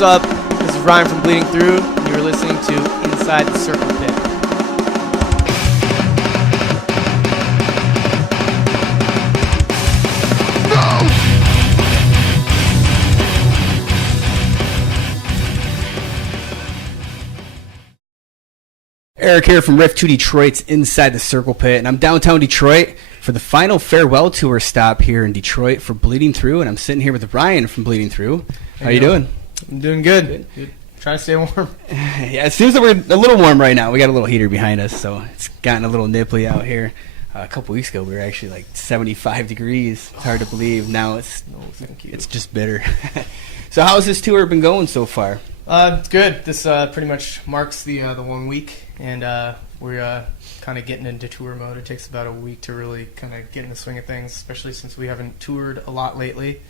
What's up? This is Ryan from Bleeding Through, and you're listening to Inside the Circle Pit. Erik here from Riff2 Detroit's Inside the Circle Pit, and I'm downtown Detroit for the final farewell tour stop here in Detroit for Bleeding Through, and I'm sitting here with Ryan from Bleeding Through. How you doing? I'm doing good. Trying to stay warm. Yeah, it seems that we're a little warm right now. We got a little heater behind us, so it's gotten a little nipply out here. A couple weeks ago, we were actually like 75 degrees. It's hard to believe. Now it's just bitter. So how's this tour been going so far? It's good. This pretty much marks the 1 week, and we're kind of getting into tour mode. It takes about a week to really kind of get in the swing of things, especially since we haven't toured a lot lately.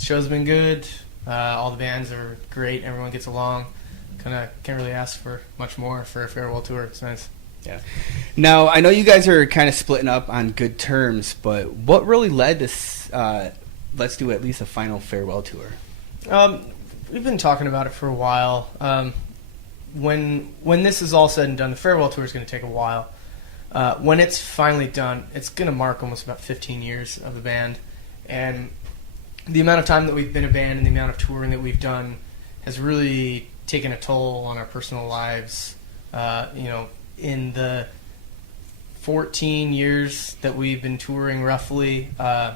Show's been good. All the bands are great. Everyone gets along. Kind of can't really ask for much more for a farewell tour. It's nice. Yeah. Now, I know you guys are kind of splitting up on good terms, but what really led to let's do at least a final farewell tour? We've been talking about it for a while. When this is all said and done, the farewell tour is going to take a while. When it's finally done, it's going to mark almost about 15 years of the band. And the amount of time that we've been a band and the amount of touring that we've done has really taken a toll on our personal lives. In the 14 years that we've been touring roughly, I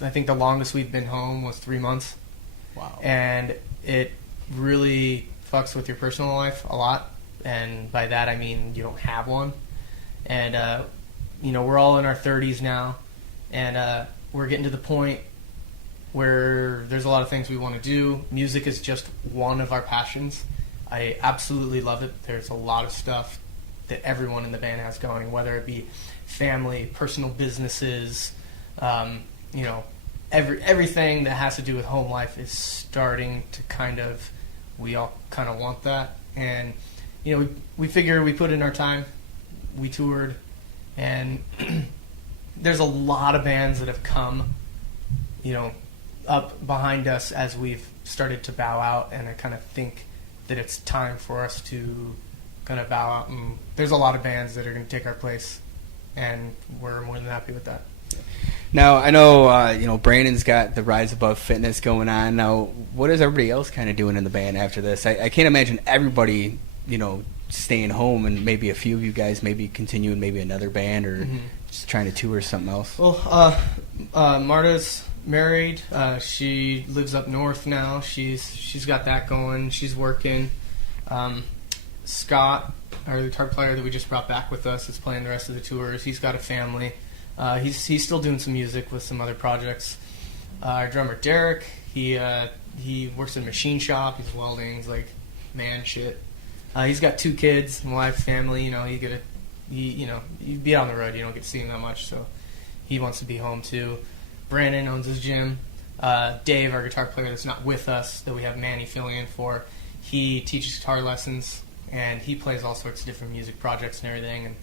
think the longest we've been home was 3 months. Wow. And it really fucks with your personal life a lot. And by that I mean you don't have one. And, we're all in our 30s now. And we're getting to the point where there's a lot of things we want to do. Music is just one of our passions. I absolutely love it. There's a lot of stuff that everyone in the band has going, whether it be family, personal businesses, everything that has to do with home life is starting to we all kind of want that. And, we figure we put in our time, we toured, and there's a lot of bands that have come, up behind us as we've started to bow out, and I kind of think that it's time for us to kind of bow out, and there's a lot of bands that are going to take our place, and we're more than happy with that. Now, I know, Brandon's got the Rise Above Fitness going on. Now, what is everybody else kind of doing in the band after this? I can't imagine everybody, staying home, and maybe a few of you guys maybe continuing maybe another band or just trying to tour something else. Well, Marta's married. She lives up north now. She's got that going. She's working. Scott, our guitar player that we just brought back with us, is playing the rest of the tours. He's got a family. He's still doing some music with some other projects. Our drummer Derek, he works in a machine shop. He's welding. He's like man shit. He's got 2 kids, wife, family. You be on the road, you don't get to see him that much, so he wants to be home too. Brandon owns his gym. Dave, our guitar player that's not with us, that we have Manny filling in for, he teaches guitar lessons, and he plays all sorts of different music projects and everything.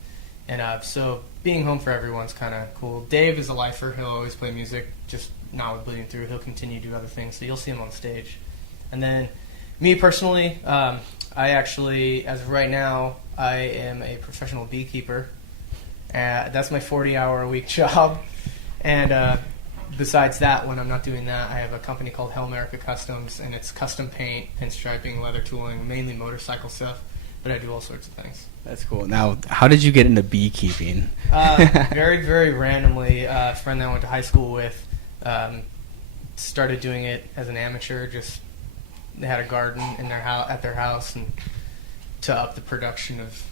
And so being home for everyone's kind of cool. Dave is a lifer. He'll always play music, just not with Bleeding Through. He'll continue to do other things, so you'll see him on stage. And then me personally, I actually, as of right now, I am a professional beekeeper. That's my 40-hour-a-week job. And besides that, when I'm not doing that, I have a company called Hell America Customs, and it's custom paint, pinstriping, leather tooling, mainly motorcycle stuff, but I do all sorts of things. That's cool. Now, how did you get into beekeeping? Very, very randomly, a friend that I went to high school with started doing it as an amateur. Just they had a garden in at their house, and to up the production of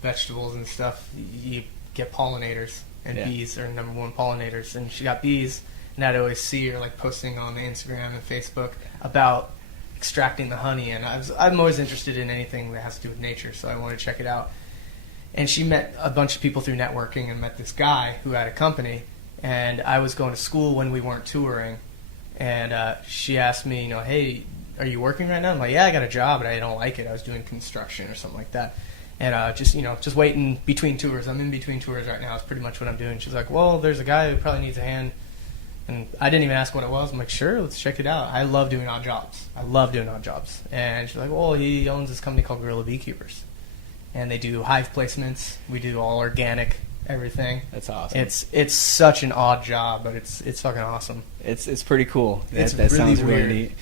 vegetables and stuff, you get pollinators, and bees are number one pollinators. And she got bees, and I'd always see her posting on Instagram and Facebook about extracting the honey, and I'm always interested in anything that has to do with nature, so I wanted to check it out. And she met a bunch of people through networking and met this guy who had a company, and I was going to school when we weren't touring, and she asked me, hey, are you working right now? I'm like, yeah, I got a job, but I don't like it. I was doing construction or something like that. And just waiting between tours. I'm in between tours right now. It's pretty much what I'm doing. She's like, well, there's a guy who probably needs a hand And I didn't even ask what it was. I'm like, sure, let's check it out. I love doing odd jobs. And she's like, well, he owns this company called Gorilla Beekeepers. And they do hive placements. We do all organic, everything. That's awesome. It's such an odd job, but it's fucking awesome. It's pretty cool. That Really sounds weird. really neat.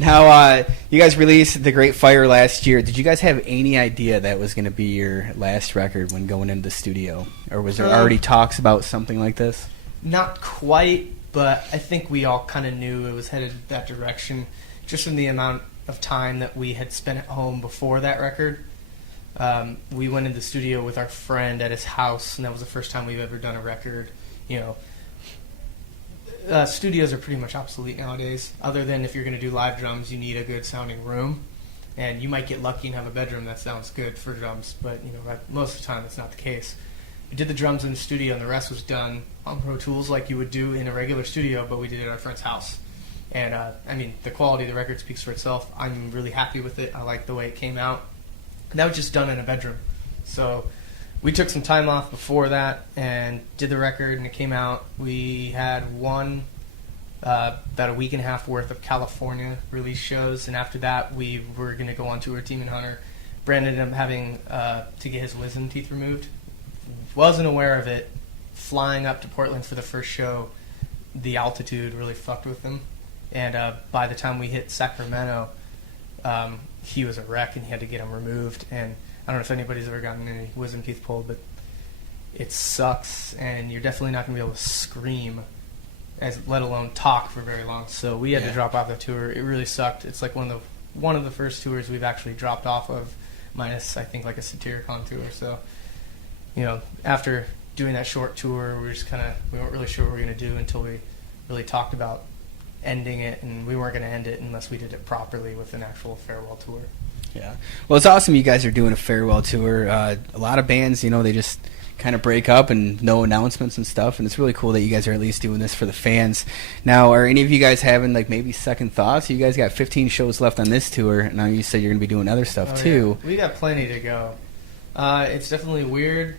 Now, you guys released The Great Fire last year. Did you guys have any idea that was going to be your last record when going into the studio? Or was there already talks about something like this? Not quite, but I think we all kind of knew it was headed that direction, just from the amount of time that we had spent at home before that record. We went into the studio with our friend at his house, and that was the first time we've ever done a record. Studios are pretty much obsolete nowadays. Other than if you're going to do live drums, you need a good sounding room, and you might get lucky and have a bedroom that sounds good for drums. But most of the time, that's not the case. We did the drums in the studio, and the rest was done on Pro Tools like you would do in a regular studio, but we did it at our friend's house. And the quality of the record speaks for itself. I'm really happy with it. I like the way it came out. And that was just done in a bedroom. So we took some time off before that and did the record, and it came out. We had about a week and a half worth of California release shows, and after that we were going to go on tour with Demon Hunter. Brandon ended up having to get his wisdom teeth removed. Wasn't aware of it. Flying up to Portland for the first show, the altitude really fucked with him. And by the time we hit Sacramento, he was a wreck, and he had to get him removed. And I don't know if anybody's ever gotten any wisdom teeth pulled, but it sucks, and you're definitely not going to be able to scream, let alone talk for very long. So we had to drop off the tour. It really sucked. It's like one of the first tours we've actually dropped off of, minus I think like a Satyricon tour. So after doing that short tour, we weren't really sure what we were going to do until we really talked about ending it, and we weren't going to end it unless we did it properly with an actual farewell tour. Yeah. Well, it's awesome you guys are doing a farewell tour. A lot of bands, they just kind of break up and no announcements and stuff, and it's really cool that you guys are at least doing this for the fans. Now, are any of you guys having maybe second thoughts? You guys got 15 shows left on this tour. Now you said you're going to be doing other stuff too. Yeah. We got plenty to go. It's definitely weird.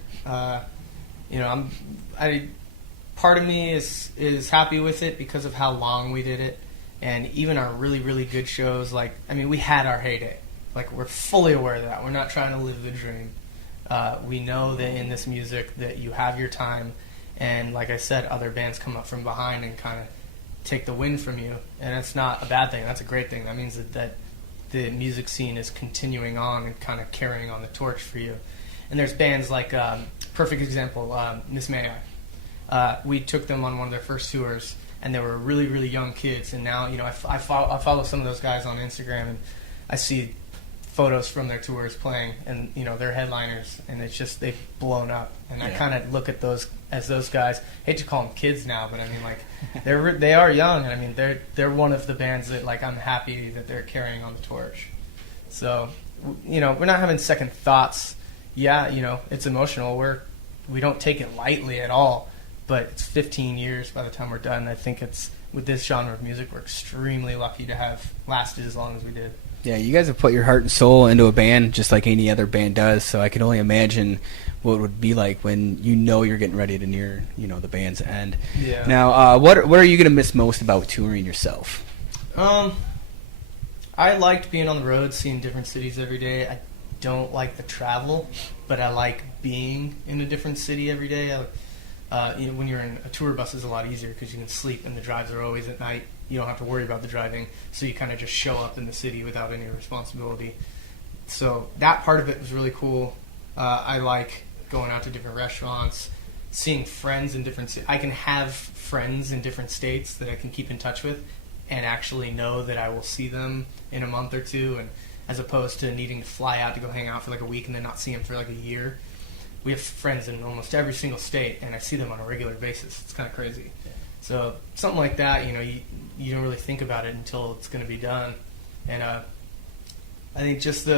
Part of me is happy with it because of how long we did it, and even our really, really good shows. We had our heyday. We're fully aware of that. We're not trying to live the dream. We know that in this music that you have your time, and like I said, other bands come up from behind and kind of take the win from you, and that's not a bad thing. That's a great thing. That means that the music scene is continuing on and kind of carrying on the torch for you. And there's bands like, perfect example, Miss May I. We took them on one of their first tours, and they were really, really young kids. And now, I follow some of those guys on Instagram, and I see photos from their tours playing, and they're headliners, and it's just they've blown up. And I kind of look at those as those guys. I hate to call them kids now, but they are young, and they're one of the bands that I'm happy that they're carrying on the torch. So we're not having second thoughts. Yeah, it's emotional. We don't take it lightly at all, but it's 15 years by the time we're done. I think with this genre of music, we're extremely lucky to have lasted as long as we did. Yeah, you guys have put your heart and soul into a band just like any other band does, so I can only imagine what it would be like when you're getting ready to near, the band's end. Yeah. Now, what are you going to miss most about touring yourself? I liked being on the road, seeing different cities every day. I don't like the travel, but I like being in a different city every day. When you're in a tour bus, it's a lot easier because you can sleep, and the drives are always at night. You don't have to worry about the driving, so you kind of just show up in the city without any responsibility. So that part of it was really cool. I like going out to different restaurants, seeing friends in different cities. I can have friends in different states that I can keep in touch with and actually know that I will see them in a month or two, and as opposed to needing to fly out to go hang out for a week and then not see them for a year. We have friends in almost every single state, and I see them on a regular basis. It's kind of crazy. Yeah. So something like that, you don't really think about it until it's going to be done. And I think just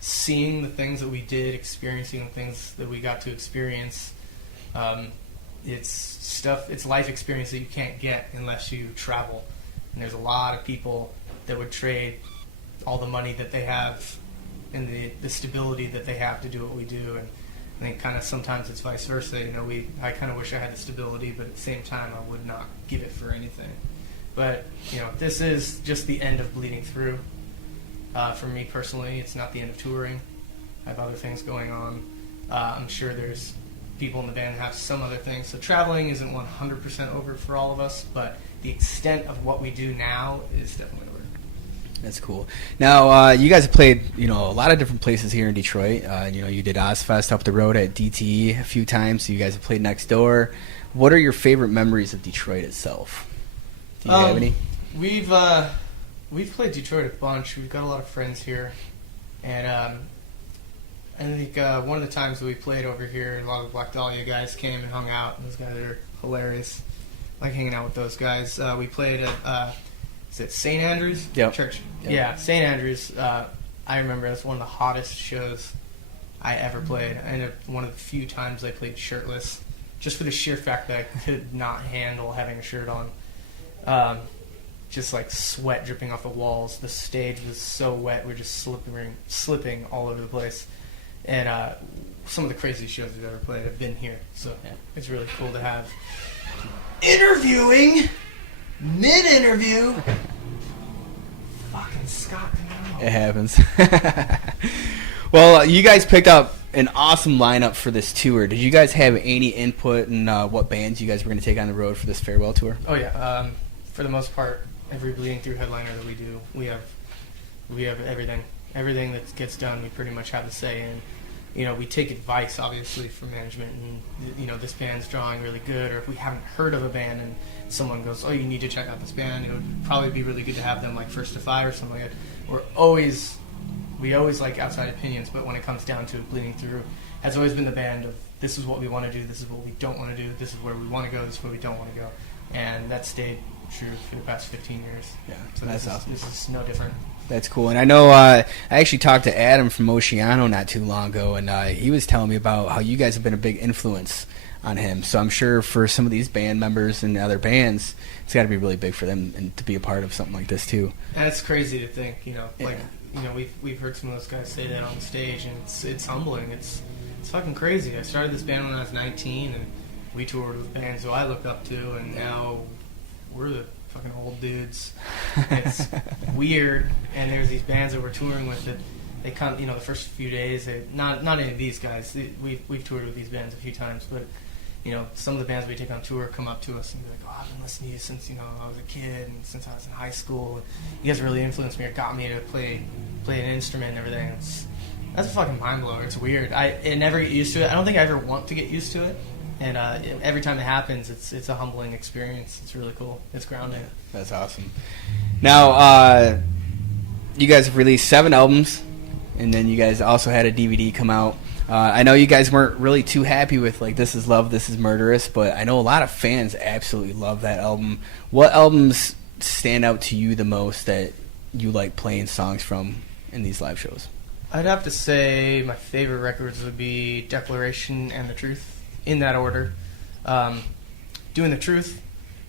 seeing the things that we did, experiencing the things that we got to experience, it's life experience that you can't get unless you travel. And there's a lot of people that would trade all the money that they have and the stability that they have to do what we do. And I think kind of sometimes it's vice versa. You know, I kind of wish I had the stability, but at the same time, I would not give it for anything. But, you know, this is just the end of Bleeding Through. For me personally, it's not the end of touring. I have other things going on. I'm sure there's people in the band that have some other things. So traveling isn't 100% over for all of us, but the extent of what we do now is definitely over. That's cool. Now, you guys have played, you know, a lot of different places here in Detroit. You know, you did Ozfest up the road at DTE a few times. So you guys have played next door. What are your favorite memories of Detroit itself? Do you have any? We've played Detroit a bunch. We've got a lot of friends here, and I think one of the times that we played over here, a lot of the Black Dahlia guys came and hung out. Those guys are hilarious. I like hanging out with those guys. We played at is it St. Andrews Church? Yep. Yeah, St. Andrews. I remember that's one of the hottest shows I ever played. I ended up one of the few times I played shirtless, just for the sheer fact that I could not handle having a shirt on. Just like sweat dripping off the walls. The stage was so wet, we're just slipping all over the place. And some of the craziest shows we've ever played have been here. So it's really cool to have interviewing mid-interview. Fucking Scott. It happens. Well, you guys picked up an awesome lineup for this tour. Did you guys have any input in what bands you guys were going to take on the road for this farewell tour? Oh yeah. For the most part, every Bleeding Through headliner that we do, we have everything. Everything that gets done, we pretty much have a say in. You know, we take advice, obviously, from management, and, you know, this band's drawing really good, or if we haven't heard of a band and someone goes, oh, you need to check out this band, it would probably be really good to have them, like, first to five or something like that. We always like outside opinions, but when it comes down to it, Bleeding Through has always been the band of, this is what we want to do, this is what we don't want to do, this is where we want to go, this is where we don't want to go. And that stayed true for the past 15 years. Yeah, so that's awesome. This is no different. That's cool. And I know I actually talked to Adam from Oceano not too long ago, and he was telling me about how you guys have been a big influence on him. So I'm sure for some of these band members and other bands, it's got to be really big for them and to be a part of something like this too. That's crazy to think, you know, like, you know, we've heard some of those guys say that on stage, and it's humbling. It's fucking crazy. I started this band when I was 19, and we toured with bands who I looked up to, and now we're the fucking old dudes. It's weird, and there's these bands that we're touring with that they come, you know, the first few days, not any of these guys. We've toured with these bands a few times, but, you know, some of the bands we take on tour come up to us and be like, oh, I've been listening to you since, you know, I was a kid and since I was in high school. You guys really influenced me or got me to play an instrument and everything. That's a fucking mind blower. It's weird. I never get used to it. I don't think I ever want to get used to it. And every time it happens, it's a humbling experience. It's really cool. It's grounding. Yeah, that's awesome. Now, you guys have released 7 albums, and then you guys also had a DVD come out. I know you guys weren't really too happy with, like, This Is Love, This Is Murderous, but I know a lot of fans absolutely love that album. What albums stand out to you the most that you like playing songs from in these live shows? I'd have to say my favorite records would be Declaration and The Truth. In that order. Doing The Truth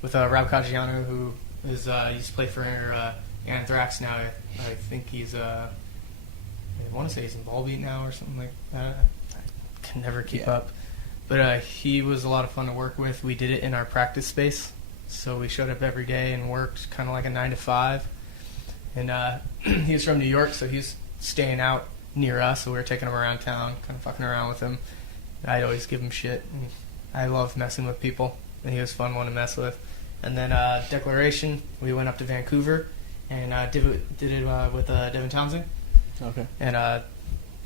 with Rob Caggiano, who is used to play for Anthrax now. I think he's I want to say he's in Volbeat now or something like that. I can never keep up. But he was a lot of fun to work with. We did it in our practice space, so we showed up every day and worked kind of like a 9 to 5. And he's from New York, so he's staying out near us, so we were taking him around town, kind of fucking around with him. I'd always give him shit. I love messing with people, and he was a fun one to mess with. And then Declaration, we went up to Vancouver and did it with Devin Townsend. Okay. And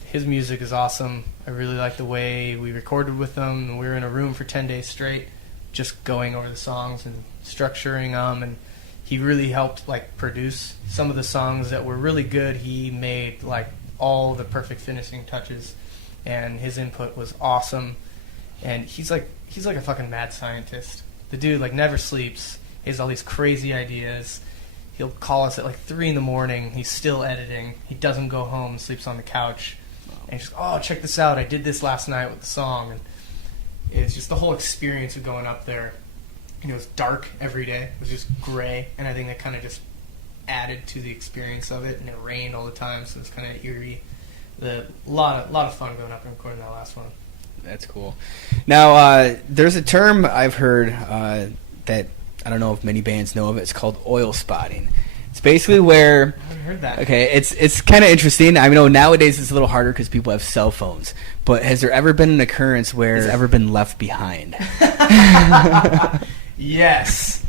his music is awesome. I really like the way we recorded with him. We were in a room for 10 days straight, just going over the songs and structuring them. And he really helped like produce some of the songs that were really good. He made like all the perfect finishing touches. And his input was awesome, and he's like a fucking mad scientist. The dude like never sleeps. He has all these crazy ideas. He'll call us at like 3 a.m. He's still editing. He doesn't go home. Sleeps on the couch. And he's just, oh, check this out. I did this last night with the song, and it's just the whole experience of going up there. And it was dark every day. It was just gray, and I think that kind of just added to the experience of it. And it rained all the time, so it's kind of eerie. A lot of fun going up and recording that last one. That's cool. Now, there's a term I've heard that I don't know if many bands know of. It's called oil spotting. It's basically where I haven't heard that. Okay, it's kind of interesting. I know nowadays it's a little harder because people have cell phones. But has there ever been an occurrence where it's ever been left behind? Yes.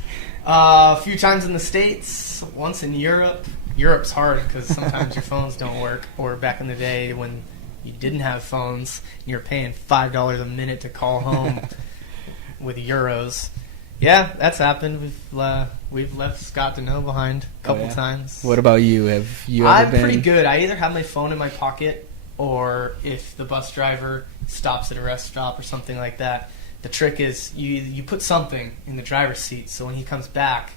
A few times in the States, once in Europe. Europe's hard because sometimes your phones don't work. Or back in the day when you didn't have phones, and you're paying $5 a minute to call home with euros. Yeah, that's happened. We've left Scott Deneau behind a couple times. What about you? Have you ever been? I'm pretty good. I either have my phone in my pocket, or if the bus driver stops at a rest stop or something like that. The trick is you put something in the driver's seat, so when he comes back,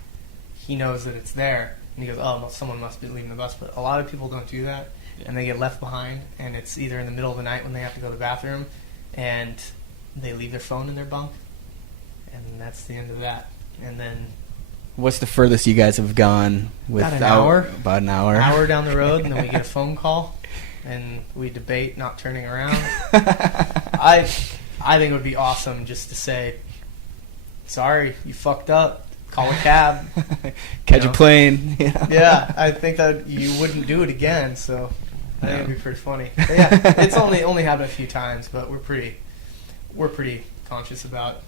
he knows that it's there. And he goes, oh, well, someone must be leaving the bus. But a lot of people don't do that, and they get left behind, and it's either in the middle of the night when they have to go to the bathroom, and they leave their phone in their bunk, and that's the end of that. And then... What's the furthest you guys have gone without... About an hour. About an hour. An hour down the road, and then we get a phone call, and we debate not turning around. I think it would be awesome just to say, sorry, you fucked up. Call a cab. Catch a plane. Yeah, I think that you wouldn't do it again, so I think it'd be pretty funny. But yeah, it's only happened a few times, but we're pretty conscious about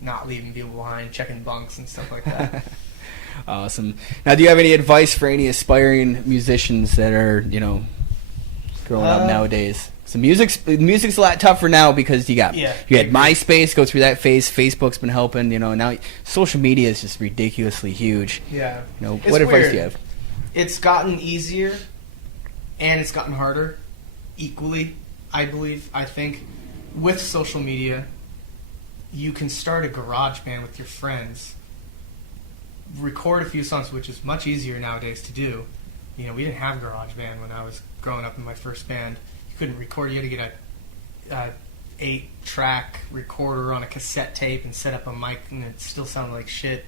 not leaving people behind, checking bunks and stuff like that. Awesome. Now, do you have any advice for any aspiring musicians that are, growing up nowadays? So music's a lot tougher now because you had MySpace go through that phase. Facebook's been helping. Now social media is just ridiculously huge. Yeah. What advice do you have? It's gotten easier, and it's gotten harder, equally. I think, with social media, you can start a garage band with your friends, record a few songs, which is much easier nowadays to do. We didn't have GarageBand when I was growing up in my first band. You couldn't record. You had to get a 8-track recorder on a cassette tape and set up a mic, and it still sounded like shit.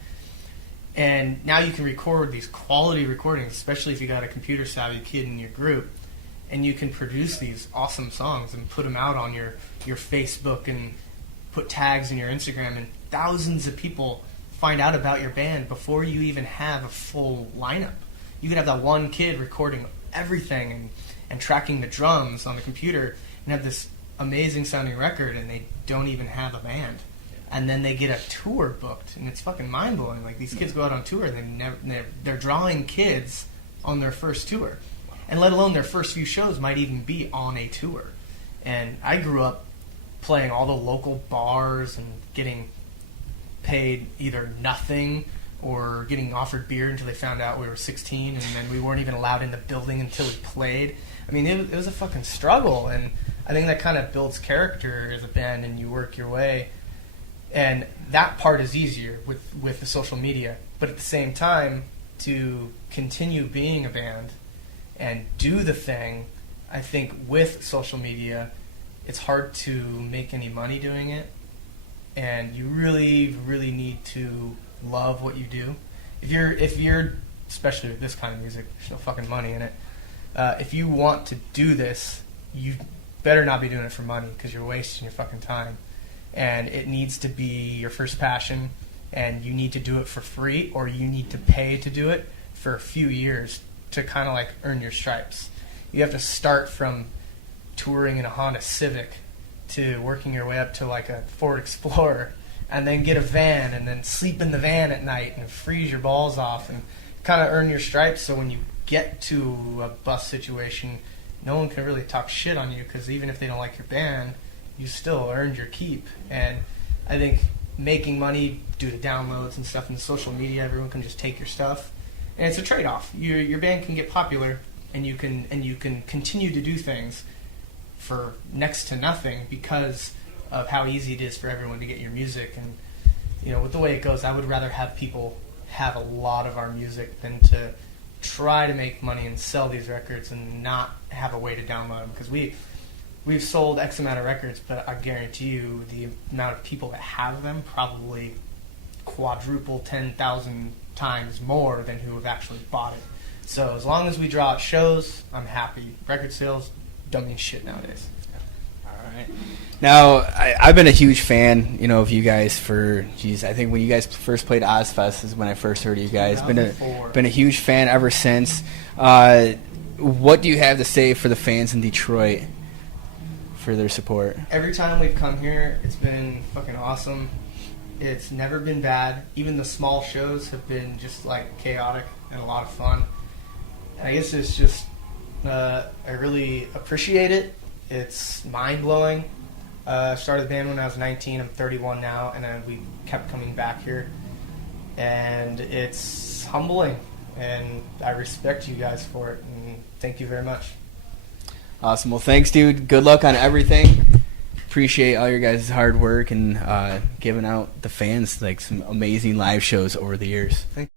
And now you can record these quality recordings, especially if you got a computer savvy kid in your group, and you can produce these awesome songs and put them out on your Facebook and put tags in your Instagram, and thousands of people find out about your band before you even have a full lineup. You could have that one kid recording everything and tracking the drums on the computer and have this amazing sounding record, and they don't even have a band. And then they get a tour booked, and it's fucking mind blowing. Like, these kids go out on tour, they're drawing kids on their first tour, and let alone their first few shows might even be on a tour. And I grew up playing all the local bars and getting paid either nothing or getting offered beer until they found out we were 16, and then we weren't even allowed in the building until we played. I mean, it was a fucking struggle, and I think that kind of builds character as a band, and you work your way. And that part is easier with the social media. But at the same time, to continue being a band and do the thing, I think with social media, it's hard to make any money doing it. And you really, really need to love what you do. If you're, especially with this kind of music, there's no fucking money in it. If you want to do this, you better not be doing it for money, because you're wasting your fucking time. And it needs to be your first passion, and you need to do it for free, or you need to pay to do it for a few years to kind of like earn your stripes. You have to start from touring in a Honda Civic to working your way up to like a Ford Explorer, and then get a van, and then sleep in the van at night and freeze your balls off and kind of earn your stripes, so when you get to a bus situation, no one can really talk shit on you, because even if they don't like your band, you still earned your keep. And I think making money due to downloads and stuff in social media, everyone can just take your stuff, and it's a trade-off. Your band can get popular, and you can continue to do things for next to nothing because of how easy it is for everyone to get your music. And with the way it goes, I would rather have people have a lot of our music than to try to make money and sell these records and not have a way to download them, because we've sold X amount of records, but I guarantee you the amount of people that have them probably quadruple 10,000 times more than who have actually bought it. So as long as we draw out shows, I'm happy. Record sales don't mean shit nowadays. All right. right. Now, I've been a huge fan, of you guys for, I think when you guys first played Ozfest is when I first heard of you guys. Been a huge fan ever since. What do you have to say for the fans in Detroit for their support? Every time we've come here, it's been fucking awesome. It's never been bad. Even the small shows have been just like chaotic and a lot of fun. And I guess it's just, I really appreciate it. It's mind-blowing. I started the band when I was 19. I'm 31 now, and we kept coming back here. And it's humbling, and I respect you guys for it, and thank you very much. Awesome. Well, thanks, dude. Good luck on everything. Appreciate all your guys' hard work and giving out the fans like some amazing live shows over the years. Thank